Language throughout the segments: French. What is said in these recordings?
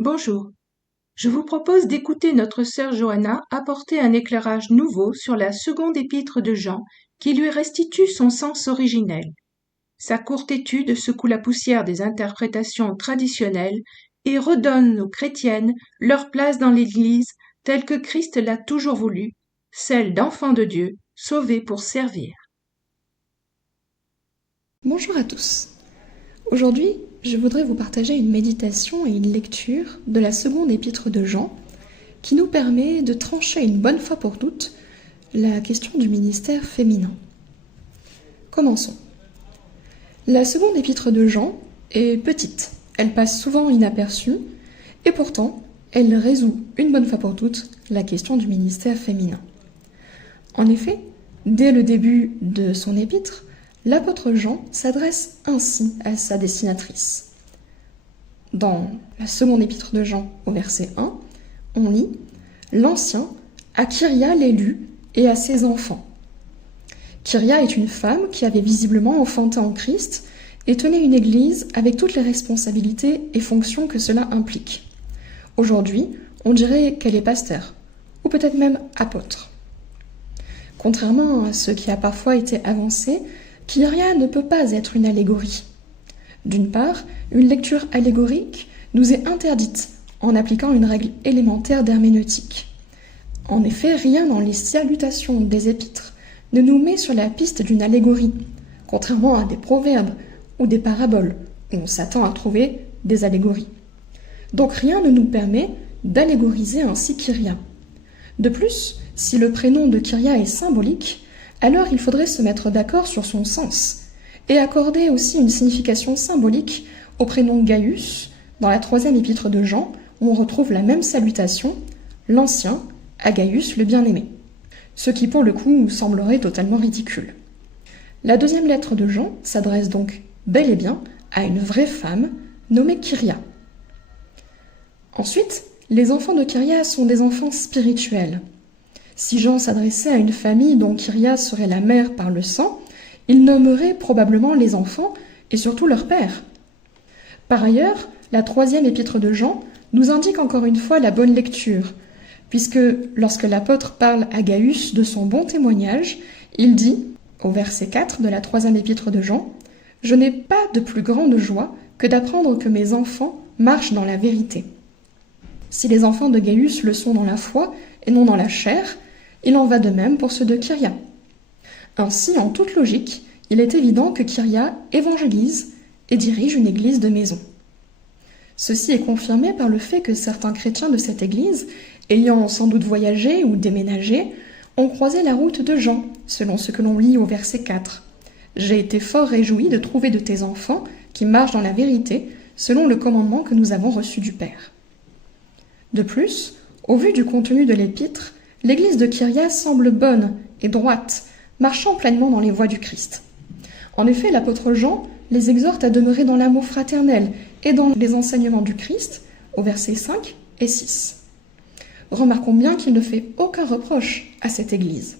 Bonjour, je vous propose d'écouter notre sœur Johanna apporter un éclairage nouveau sur la seconde épître de Jean qui lui restitue son sens originel. Sa courte étude secoue la poussière des interprétations traditionnelles et redonne aux chrétiennes leur place dans l'Église telle que Christ l'a toujours voulu, celle d'enfants de Dieu, sauvés pour servir. Bonjour à tous. Aujourd'hui, je voudrais vous partager une méditation et une lecture de la seconde épître de Jean qui nous permet de trancher une bonne fois pour toutes la question du ministère féminin. Commençons. La seconde épître de Jean est petite, elle passe souvent inaperçue et pourtant elle résout une bonne fois pour toutes la question du ministère féminin. En effet, dès le début de son épître, l'apôtre Jean s'adresse ainsi à sa destinatrice. Dans la seconde épître de Jean, au verset 1, on lit « L'Ancien à Kyria l'élu et à ses enfants ». Kyria est une femme qui avait visiblement enfanté en Christ et tenait une église avec toutes les responsabilités et fonctions que cela implique. Aujourd'hui, on dirait qu'elle est pasteur, ou peut-être même apôtre. Contrairement à ce qui a parfois été avancé, Kyria ne peut pas être une allégorie. D'une part, une lecture allégorique nous est interdite en appliquant une règle élémentaire d'herméneutique. En effet, rien dans les salutations des épîtres ne nous met sur la piste d'une allégorie, contrairement à des proverbes ou des paraboles, où on s'attend à trouver des allégories. Donc rien ne nous permet d'allégoriser ainsi Kyria. De plus, si le prénom de Kyria est symbolique, alors il faudrait se mettre d'accord sur son sens et accorder aussi une signification symbolique au prénom Gaius dans la troisième épître de Jean, où on retrouve la même salutation, l'Ancien à Gaius le bien-aimé, ce qui pour le coup semblerait totalement ridicule. La deuxième lettre de Jean s'adresse donc bel et bien à une vraie femme nommée Kyria. Ensuite, les enfants de Kyria sont des enfants spirituels. Si Jean s'adressait à une famille dont Kyria serait la mère par le sang, il nommerait probablement les enfants et surtout leur père. Par ailleurs, la troisième épître de Jean nous indique encore une fois la bonne lecture, puisque lorsque l'apôtre parle à Gaius de son bon témoignage, il dit, au verset 4 de la troisième épître de Jean, « Je n'ai pas de plus grande joie que d'apprendre que mes enfants marchent dans la vérité. » Si les enfants de Gaius le sont dans la foi et non dans la chair, il en va de même pour ceux de Kyria. Ainsi, en toute logique, il est évident que Kyria évangélise et dirige une église de maison. Ceci est confirmé par le fait que certains chrétiens de cette église, ayant sans doute voyagé ou déménagé, ont croisé la route de Jean, selon ce que l'on lit au verset 4. « J'ai été fort réjoui de trouver de tes enfants qui marchent dans la vérité, selon le commandement que nous avons reçu du Père. » De plus, au vu du contenu de l'épître, l'église de Kyria semble bonne et droite, marchant pleinement dans les voies du Christ. En effet, l'apôtre Jean les exhorte à demeurer dans l'amour fraternel et dans les enseignements du Christ, au versets 5 et 6. Remarquons bien qu'il ne fait aucun reproche à cette église.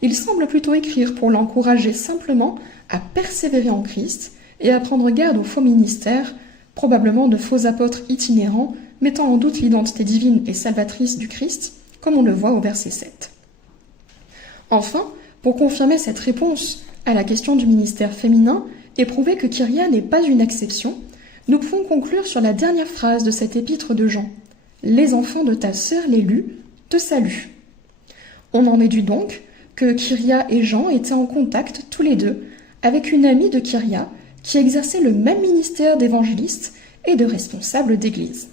Il semble plutôt écrire pour l'encourager simplement à persévérer en Christ et à prendre garde aux faux ministères, probablement de faux apôtres itinérants, mettant en doute l'identité divine et salvatrice du Christ, comme on le voit au verset 7. Enfin, pour confirmer cette réponse à la question du ministère féminin et prouver que Kyria n'est pas une exception, nous pouvons conclure sur la dernière phrase de cette épître de Jean. « Les enfants de ta sœur l'élu te saluent. » On en déduit donc que Kyria et Jean étaient en contact tous les deux avec une amie de Kyria qui exerçait le même ministère d'évangéliste et de responsable d'église.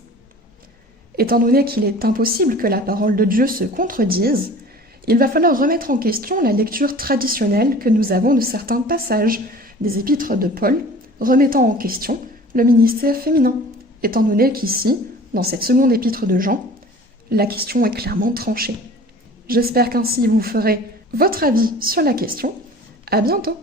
Étant donné qu'il est impossible que la parole de Dieu se contredise, il va falloir remettre en question la lecture traditionnelle que nous avons de certains passages des épîtres de Paul, remettant en question le ministère féminin, étant donné qu'ici, dans cette seconde épître de Jean, la question est clairement tranchée. J'espère qu'ainsi vous ferez votre avis sur la question. À bientôt!